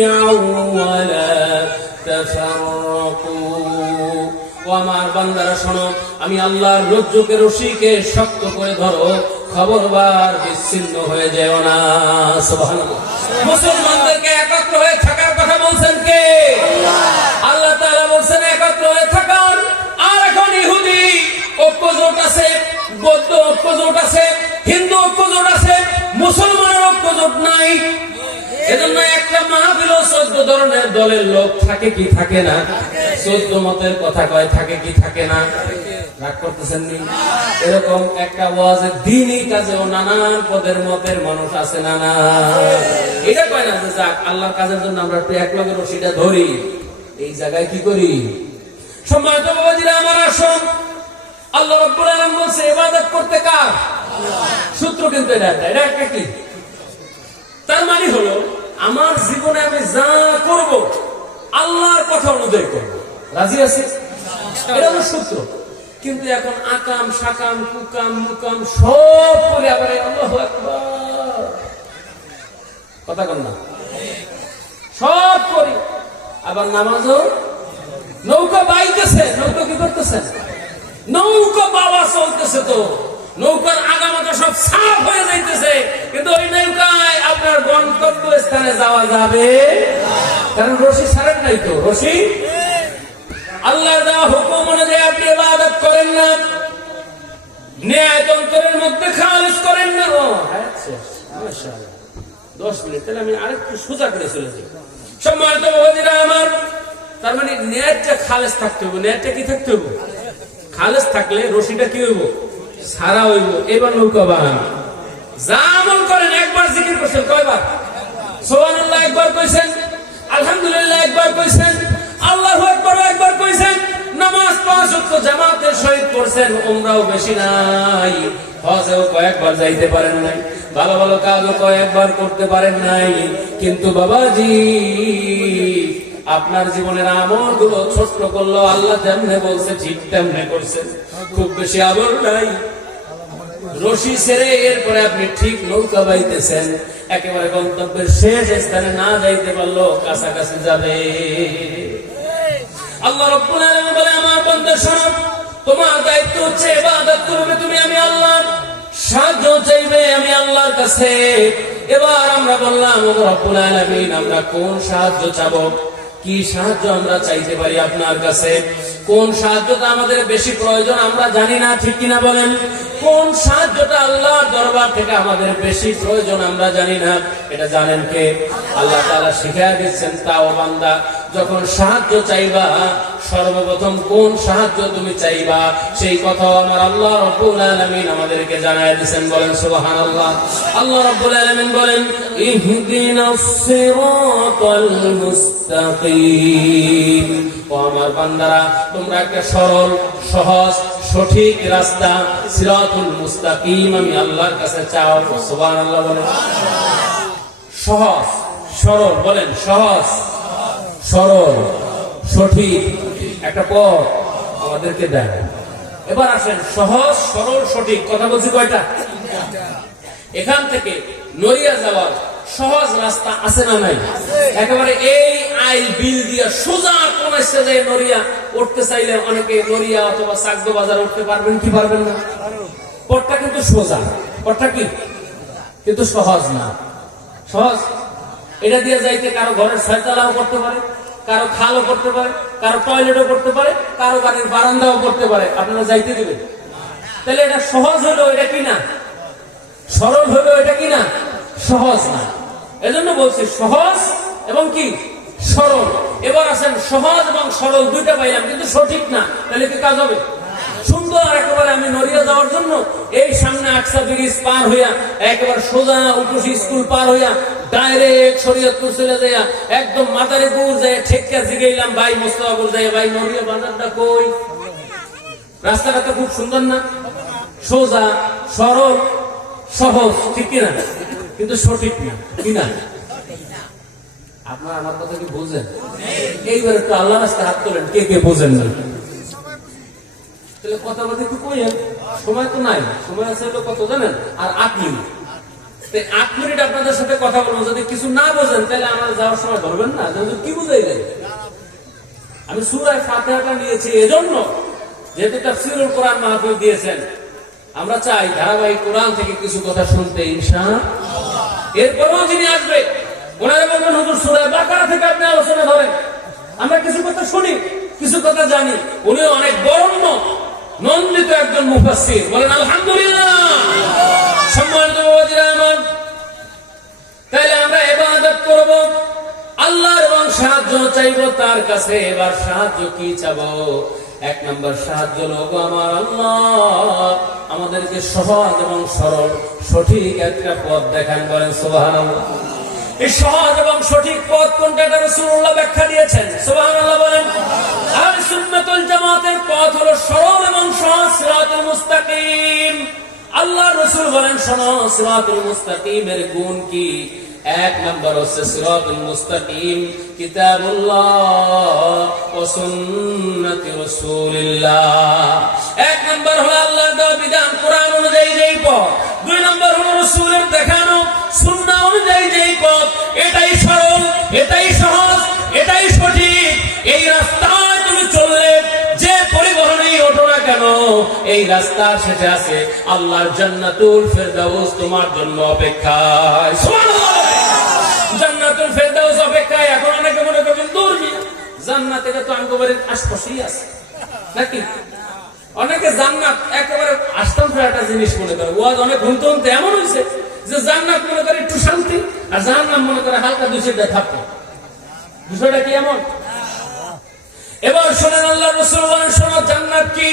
جميعا ولا تفرقوا ও আমার বান্দারা শোনো আমি আল্লাহর রজ্জুকে রশিকে শক্ত করে ধরো খবরবার বিচ্ছিন্ন হয়ে যেও না সুবহানাল্লাহ মুসলমানদেরকে একত্র হয়ে থাকার কথা বলছেন কে আল্লাহ তাআলা বলছেন একত্র হয়ে থাকার আর এখন ইহুদি ঐক্যজোট আছে বৌদ্ধ ঐক্যজোট আছে হিন্দু ঐক্যজোট আছে মুসলমানের ঐক্যজোট নাই এজন্য একটা মাহফিল ধরনের দলের লোক থাকে কি থাকে না? চোদ্দ মতের কথা কয়, থাকে কি থাকে না? এরকম একটা ওয়াজে দিনই কাজেও নানান পদের মতের মানুষ আছে নানা। এটা কয় না যাক, আল্লাহর কাজের জন্য আমরা একটু এক লগে রশিটা ধরি। এই জায়গায় কি করি? সম্মানিত বাবাজিরা, আমার আসন। আল্লাহ রাব্বুল বলছে করতে কার? সূত্র কিন্তু এটা এটা একটা তার মানে হলো আমার জীবনে আমি যা করব, আল্লাহর কথা অনুযায়ী করব। রাজি আছে এটা হলো সূত্র। কিন্তু এখন আকাম, সাকাম, কুকাম, মুকাম সব করে আবার কথা কন না। সব করি আবার নামাজও নৌকা বাইতেছে, নৌকা কি করতেছে? নৌকা বাবা চলতেছে তো। নৌকার আগামাটা সব সাফ হয়ে যাইতেছে। কিন্তু ওই নৌকায় আপনার গন্তব্য স্থানে যাওয়া যাবে? কারণ রশি ছাড়েন নাই তো, রশি? আল্লাহ দেওয়া হুকুম অনুযায়ী আপনি ইবাদত করেন না, ন্যায়তন্ত্রের মধ্যে খালিজ করেন না। ও আচ্ছা দশ মিনিট, তাহলে আমি আরেকটু সোজা করে চলে যাই। সম্মানিত বাবাজিরা আমার, তার মানে নেটটা খালেজ থাকতে হবে। নেটটা কি থাকতে হবে? খালেজ থাকলে রশিটা কি হইব? সারা হইব, এবার নৌকা বাহান যা আমল করেন, একবার জিকির করছেন, কয়বার? সোহানুল্লাহ একবার কইছেন, আলহামদুলিল্লাহ, একবার কইছেন, আল্লাহ একবার একবার কইছেন, নামাজ পাঁচ ওয়াক্ত জামাতের সহিত পড়ছেন, উমরাও বেশি নাই। হজেও কয়েকবার যাইতে পারেন নাই, ভালো ভালো কাজও কয়েকবার করতে পারেন নাই, কিন্তু বাবাজি আপনার জীবনের আমলগুলো ছোট্ট করল, আল্লাহ যেমনে বলছে, ঠিক তেমনে করছেন খুব বেশি আমল নাই। রশি ছেড়ে এরপরে আপনি ঠিক নৌকা বাইতেছেন। একেবারে গন্তব্যের শেষ স্থানে না যাইতে পারল, কাছাকাছি যাবে। আল্লাহ বলে, আমার বন্ধু শোনো, তোমার দায়িত্ব হচ্ছে ইবাদত করবে তুমি, আমি আল্লাহর সাহায্য চাইবে, আমি আল্লাহর কাছে। এবার আমরা বললাম রব্বুল আলামিন, আমরা কোন সাহায্য চাবো? কি সাহায্য আমরা চাইতে পারি আপনার কাছে? কোন সাহায্যটা আমাদের বেশি প্রয়োজন আমরা জানি না, ঠিক কিনা বলেন? কোন সাহায্যটা আল্লাহর দরবার থেকে আমাদের বেশি প্রয়োজন আমরা জানি না। এটা জানেন কে? আল্লাহ তাআলা শিখায় দিচ্ছেন, তাও বান্দা। যখন সাহায্য চাইবা, সর্বপ্রথম কোন সাহায্য তুমি চাইবা? সেই কথা আমার আল্লাহ রব্বুল আলামিন আমাদেরকে জানায় দিয়েছেন বলেন, সুবহানাল্লাহ। আল্লাহ রব্বুল আলামিন বলেন ইহদিনাস সিরাতাল মুস্তাকিম। ও আমার বান্দারা, তোমরা একটা সরল, সহজ, সঠিক রাস্তা, সিরাতুল মুস্তাকিম, আমি আল্লাহর কাছে চাও সুবহানাল্লাহ বলেন। সহজ, সরল, বলেন, সহজ। সরল, সঠিক একটা পথ আমাদেরকে দেয়। এবার আসেন, সহজ, সরল, সঠিক কথা বলছি কয়টা? এখান থেকে নড়িয়া যাওয়ার সহজ রাস্তা আছে না নাই? একেবারে এই আইল বিল দিয়া সোজা কোন যে নড়িয়া উঠতে চাইলে অনেকে নড়িয়া অথবা চাকদো বাজার উঠতে পারবেন কি পারবেন না? পথটা কিন্তু সোজা। পথটা কি? কিন্তু সহজ না। সহজ? এটা দিয়ে যাইতে কারও ঘরের ছয়তলাও করতে পারে, কারও খালও করতে পারে, কারও টয়লেটও করতে পারে, কারও বাড়ির বারান্দাও করতে পারে। আপনারা যাইতে দিবেন। তাহলে এটা সহজ হলো এটা কি না? সরল হলো এটা কি না? সহজ না। এজন্য বলছি সহজ এবং কি? সরল। এবার আসেন সহজ এবং সরল দুইটা পাইলাম, কিন্তু সঠিক না। তাহলে কি কাজ হবে? সুন্দর একেবারে আমি নড়িয়া যাওয়ার জন্য এই সামনে আকসা ব্রিজ পার হইয়া, একেবারে সোজা উপসী স্কুল পার হইয়া ডাইরেক্ট শরীয়তপুর চলে যাইয়া একদম মাদারীপুর যায় ঠেকা জিগাইলাম, ভাই মোস্তফাপুর যায় ভাই নড়িয়া বাজারটা কই? রাস্তাটা তো খুব সুন্দর না? সোজা, সরল, সহজ, ঠিক কিনা কিন্তু সঠিক না, কিনা আপনার আমার কথা কি বোঝেন? এইবার একটু আল্লাহ রাস্তায় হাত তোলেন, কে কে বোঝেন না? তাহলে কথা বলতে একটু কইেন সময় তো নাই, সময় আছে কত জানেন? আর তো আট মিনিট আপনাদের সাথে কথা বলব, যদি কিছু না বোঝেন, তাহলে আমার যাওয়ার সময় ধরবেন না কি আমি সুরায় ফাতেহাটা নিয়েছি, এজন্য যেহেতু কোরআন মাহফিল দিয়েছেন, আমরা চাই ধারাবাহিক কোরআন থেকে কিছু কথা শুনতে ইনশা এরপরেও যিনি আসবে, ওনারা বলবেন, হুজুর, সুরায় বাকারা থেকে আপনি আলোচনা ধরেন। আমরা কিছু কথা শুনি, কিছু কথা জানি। উনি অনেক বরণ্য, নন্দিত একজন মুফাসসির, বলেন, আলহামদুলিল্লাহ। আমাদেরকে সহজ এবং সরল, সঠিক একটা পথ দেখান, বলেন সোহান এই সহজ এবং সঠিক পথ কোনটা, এটা রাসূলুল্লাহ ব্যাখ্যা দিয়েছেন। সুবহানাল্লাহ বলেন আর জামাতের পথ হলো সরল এবং সহজ সিরাতুল মুস্তাকিম। আল্লাহ রসুল বলেন, শোনো, সিরাতুল মুস্তাকিমের গুণ কি? এক নম্বর হচ্ছে সিরাতুল মুস্তাকিম, কিতাবুল্লাহ ও সুন্নতি রাসূলিল্লাহ। এক নম্বর হলো আল্লাহর দেওয়া বিধান, কোরআন অনুযায়ী যেই পথ। দুই নম্বর হলো রাসূলের দেখানো সুন্নাহ অনুযায়ী যেই পথ। এটাই সরল, এটাই সহজ এই রাস্তার শেষে আছে আল্লাহর জান্নাতুল ফেরদাউস তোমার জন্য অপেক্ষায়। জান্নাতুল ফেরদাউস অপেক্ষায় এখন অনেকে মনে করবেন, দূর তো আশপাশেই আছে। নাকি? অনেকে জান্নাত একেবারে আস্তাম জিনিস মনে করে। ওয়াজ অনেক এমন হয়েছে যে জান্নাত মনে করে একটু শান্তি আর জাহান্নাম মনে করে হালকা দুশোটা কি এমন? এবার শোনেন আল্লাহ রসুল শোনো, জান্নাত কি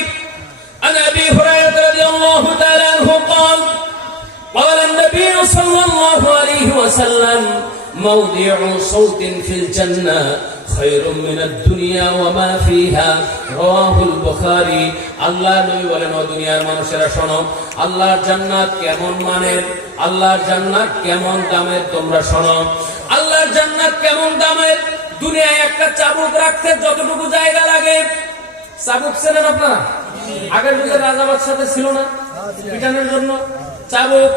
عن ابي هريره رضي الله تعالى عنه قال قال النبي صلى الله عليه وسلم موضع صوت في الجنه خير من الدنيا وما فيها رواه البخاري আল্লাহ নবী বলেন ও দুনিয়ার মানুষেরা শোনো আল্লাহর জান্নাত কেমন মানের আল্লাহর জান্নাত কেমন দামের তোমরা শোনো আল্লাহর জান্নাত কেমন দামের দুনিয়ায় একটা চাবুক রাখতে যতটুকু জায়গা লাগে চাবুক চেনেন আপনারা? আগের যুগের রাজা বাদশাতে ছিল না, পিটানোর জন্য। চাবুক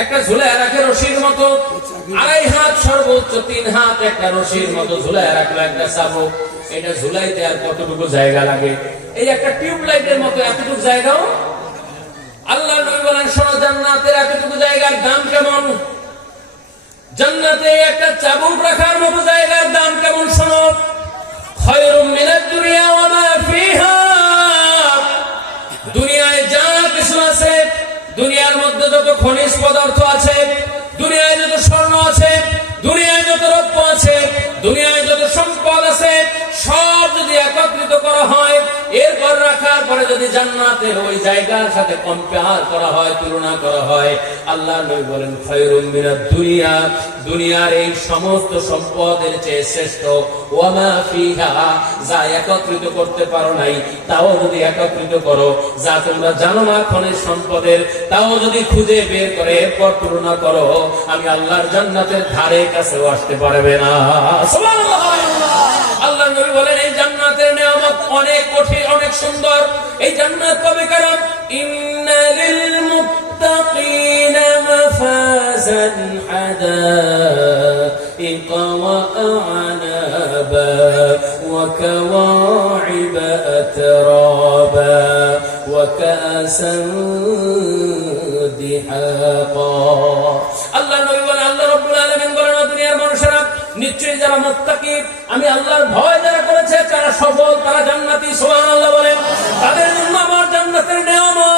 একটা ঝুলায় রাখে রশির মতো। আড়াই হাত সর্বোচ্চ, তিন হাত একটা রশির মতো ঝুলায় রাখল একটা চাবুক এটা ঝুলাইতে আর কতটুকু জায়গা লাগে? এই একটা টিউব লাইটের মতো এতটুকু জায়গাও? আল্লাহ নবী বলেন, শোনো, জান্নাতের এতটুকু জায়গার দাম কেমন? জান্নাতে একটা চাবুক রাখার মতো জায়গার দাম কেমন, শোনো? দুনিয়ায় যা কিছু দুনিয়ার মধ্যে যত খনিজ পদার্থ আছে দুনিয়ায় যত স্বর্ণ আছে এরপর রাখার পরে যদি জান্নাতের ওই জায়গার সাথে কম্পেয়ার করা হয়, তুলনা করা হয় আল্লাহ নবী বলেন, খয়রুম মিনাদ দুনিয়া। দুনিয়ার এই সমস্ত সম্পদের চেয়ে শ্রেষ্ঠ। ওয়ামা ফিহা, যা একত্রিত করতে পারো নাই, তাও যদি একত্রিত করো। যা তোমরা জানো না খনিজ সম্পদের, তাও যদি খুঁজে বের করে, এরপর তুলনা করো। আমি আল্লাহর জান্নাতের ধারে কাছেও আসতে পারবে না। সুবহানাল্লাহ। আল্লাহ নবী বলেন অনেক সুন্দর এই জান্নাত পাবে কারণ ইন্না লিল মুত্তাকিনা মাফাজান حدائق وأعنابا وكواعب أترابا وكأسا دحاقا নিশ্চয়ই যারা মোত্তাকি, আমি আল্লাহর ভয় যারা করেছে, তারা সফল, তারা জান্নাতি সোহান আল্লাহ বলেন। তাদের জন্য আমার জান্নাতের নিয়ামত।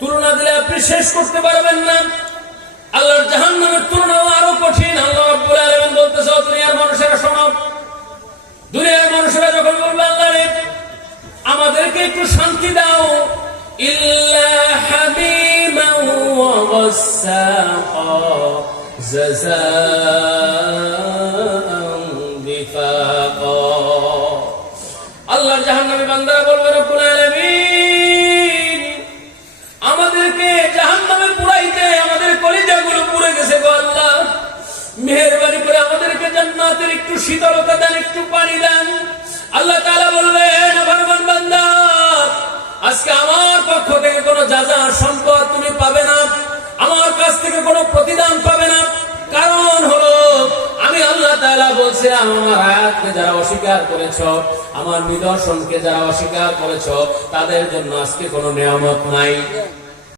তুলনা দিলে আপনি শেষ করতে পারবেন না। আল্লাহর জাহান্নামের তুলনা আরও কঠিন। আল্লাহ রব্বুল দুনিয়ার মানুষেরা, শোনো। দুনিয়ার মানুষেরা যখন বলবে আল্লাহ রে আমাদেরকে একটু শান্তি দাও। ইল্লা হাবিবাও ওয়া গাসসাকা আমাদেরকে একটু শীতলতা দেন, একটু পানি দেন। আল্লাহ তাআলা বলবেন আজকে আমার পক্ষ থেকে কোনো যাজার সম্পদ তুমি পাবে না, আমার কাছ থেকে কোনো প্রতিদান পাবে না। কারণ হলো, আমি আল্লাহ তাআলা বলছে, আমার আয়াতকে যারা অস্বীকার করেছ, আমার নিদর্শনকে যারা অস্বীকার করেছ, তাদের জন্য আজকে কোনো নিয়ামত নাই।